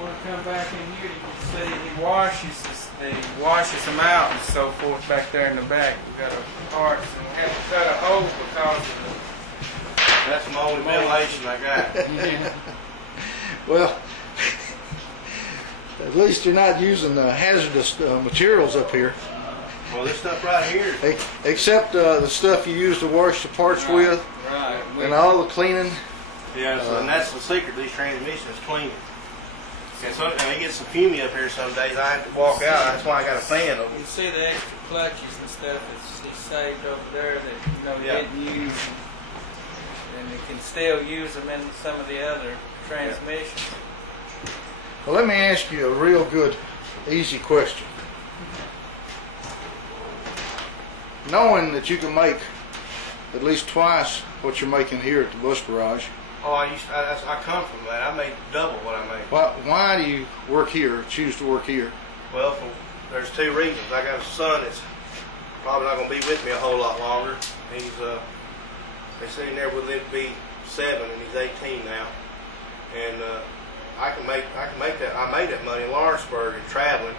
want to come back in here, you can see he washes them out and so forth back there in the back. We've got a parts and we have to cut a hole because of the... That's my only ventilation I got. Yeah. Well, at least you're not using the hazardous materials up here. Well, this stuff right here. Except the stuff you use to wash the parts with. Right. And all the cleaning. Yeah, so, and that's the secret of these transmissions, cleaning. And so I get some fumey up here some days. I have to walk out. That's why I got a fan over. You see the extra clutches and stuff that's saved over there that didn't use, and you can still use them in some of the other transmissions. Well, let me ask you a real good, easy question. Knowing that you can make at least twice what you're making here at the bus garage. Oh, I come from that. I make double what I make. Why do you work here, or choose to work here? Well, there's two reasons. I got a son that's probably not going to be with me a whole lot longer. He's, they say he never will live to be 7, and he's 18 now. And I can make that. I made that money in Lawrenceburg and traveling,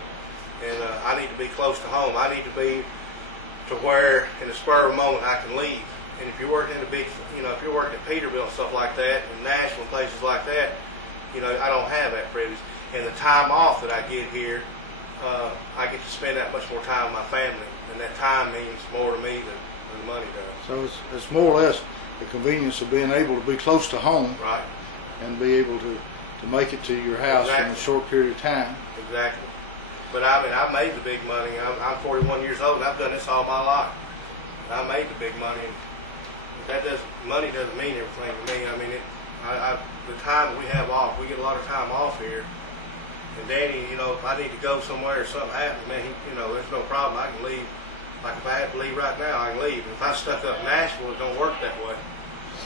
and I need to be close to home. I need to be to where, in the spur of a moment, I can leave. And if you're working in a big, if you're working at Peterbilt and stuff like that, and Nashville and places like that, I don't have that privilege. And the time off that I get here, I get to spend that much more time with my family, and that time means more to me than the money does. So it's more or less the convenience of being able to be close to home, right, and be able to make it to your house in a short period of time. Exactly. But I mean, I've made the big money. I'm 41 years old, and I've done this all my life. I made the big money. Money doesn't mean everything to me. I mean, the time that we have off, we get a lot of time off here. And Danny, if I need to go somewhere or something happens, man, there's no problem. I can leave. Like if I had to leave right now, I can leave. If I stuck up in Nashville, it don't work that way.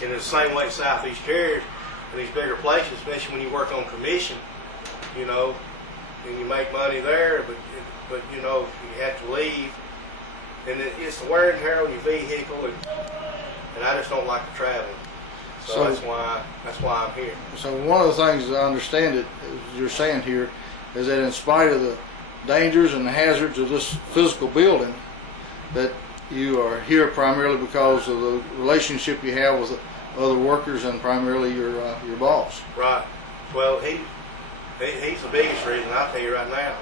And it's the same way Southeast carriers and these bigger places, especially when you work on commission, and you make money there, but you have to leave, and it's the wear and tear on your vehicle, and I just don't like to travel. So that's why I'm here. So one of the things, as I understand it, as you're saying here, is that in spite of the dangers and the hazards of this physical building, that you are here primarily because of the relationship you have with other workers and primarily your boss. Right. Well, he's the biggest reason. I'll tell you right now.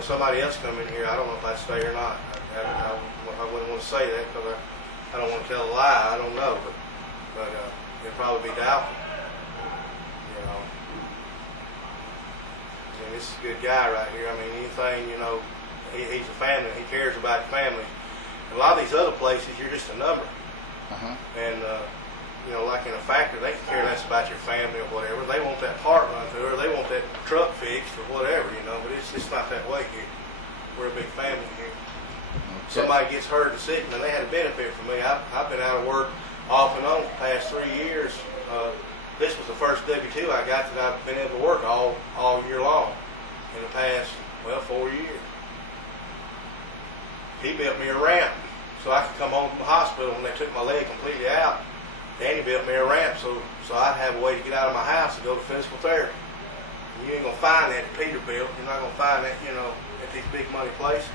Somebody else come in here, I don't know if I'd stay or not. I wouldn't want to say that because I don't want to tell a lie. I don't know, but it'd probably be doubtful. This is a good guy right here. I mean, anything, he's a family. He cares about family. A lot of these other places, you're just a number. And like in a factory, they can care less about your family or whatever. They want that part run through, or they want that truck fixed, or whatever, But it's not that way here. We're a big family here. Okay. Somebody gets hurt or sick, and they had a benefit for me. I've been out of work off and on for the past 3 years. This was the first W-2 I got that I've been able to work all year long in the past, 4 years. He built me a ramp so I could come home from the hospital when they took my leg completely out. Danny built me a ramp so I'd have a way to get out of my house and go to physical therapy. And you ain't going to find that at Peterbilt. You're not going to find that, at these big money places.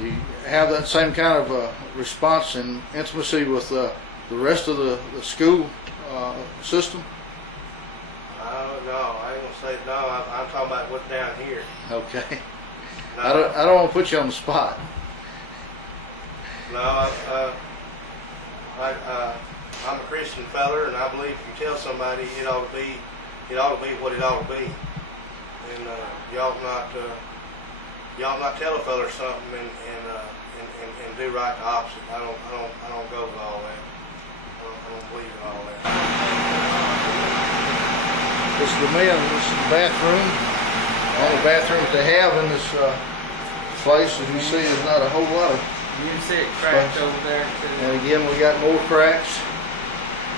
You have that same kind of response and intimacy with the rest of the school system? No, I ain't going to say no. I'm talking about what's down here. Okay. No, I don't want to put you on the spot. No, I'm a Christian feller, and I believe if you tell somebody it ought to be what it ought to be. And you ought not tell a feller something and do right the opposite. I don't go with all that. I don't believe in all that. This is the bathroom. The only bathroom that they have in this place, as you see, is not a whole lot of. You can see it cracked over there too. And again, we got more cracks,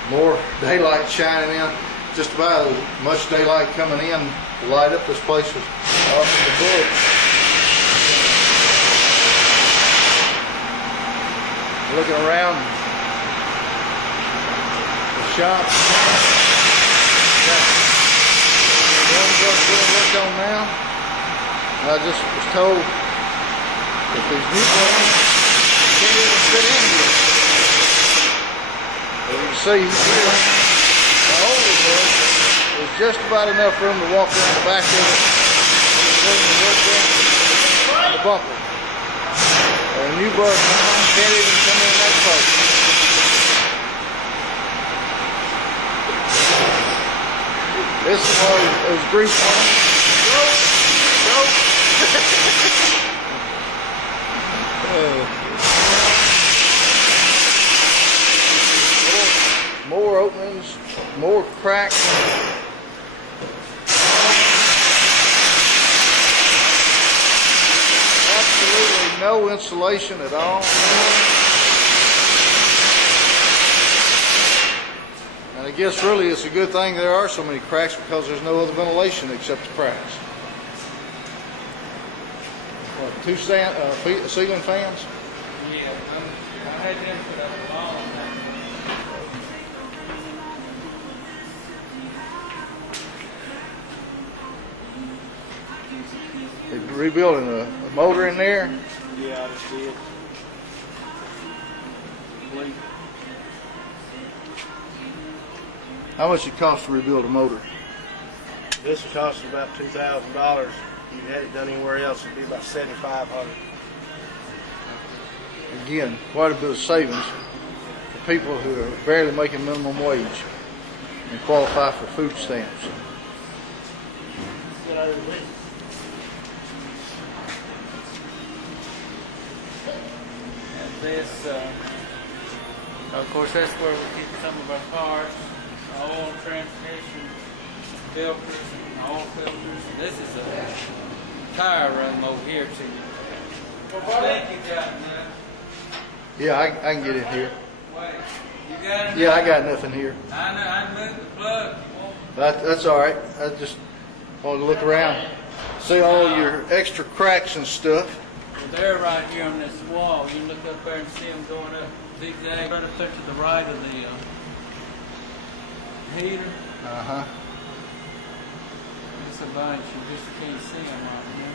more daylight shining in. Just about as much daylight coming in to light up this place as off in the book. Looking around the shop. Got now. I just was told that these new buildings can't even fit in here. As you can see here, the older building is just about enough room to walk around the back of it and the bumper. And a new building can't even come in that close. This is one of those grease more openings, more cracks. Absolutely no insulation at all. And I guess really it's a good thing there are so many cracks because there's no other ventilation except the cracks. What, two ceiling fans? Yeah, I had them put up a long time. They're rebuilding a motor in there. Yeah, I just did. How much it cost to rebuild a motor? This would cost about $2,000. If you had it done anywhere else, it'd be about $7,500. Again, quite a bit of savings for people who are barely making minimum wage and qualify for food stamps. And this, of course, that's where we keep some of our parts, oil, transmission, filters, and oil filters. This is a tire room over here too. I think you got enough. Yeah, I can get in here. Wait, you got enough? Yeah, I got nothing here. I know, I moved the plug. That's all right. I just want to look around, see all your extra cracks and stuff. Well, they're right here on this wall. You look up there and see them going up zigzag right up there to the right of the heater. Uh-huh. It's a bunch. You just can't see them right here.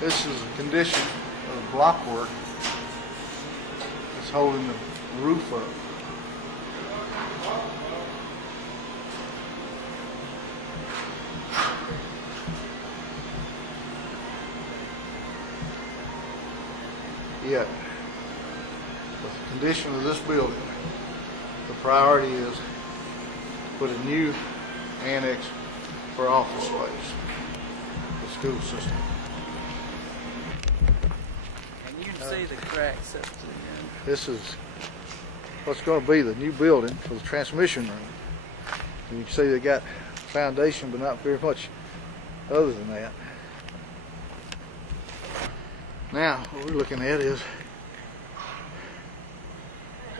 This is a condition of block work that's holding the roof up. Yet, with the condition of this building, the priority is to put a new annex for office space, the school system. And you can see the cracks up to the end. This is what's going to be the new building for the transmission room. And you can see they got foundation, but not very much other than that. Now, what we're looking at is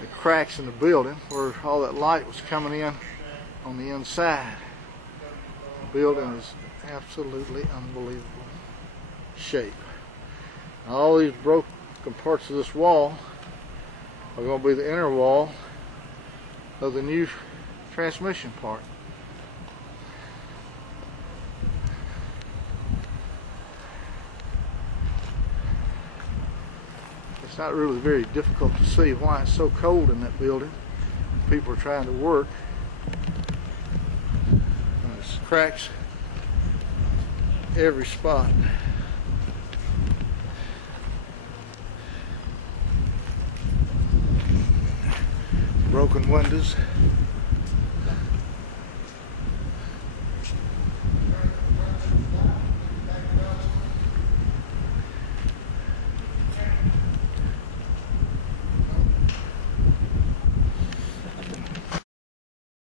the cracks in the building where all that light was coming in on the inside. The building is absolutely unbelievable shape. All these broken parts of this wall are going to be the inner wall of the new transmission part. It's not really very difficult to see why it's so cold in that building. People are trying to work. There's cracks every spot. Broken windows.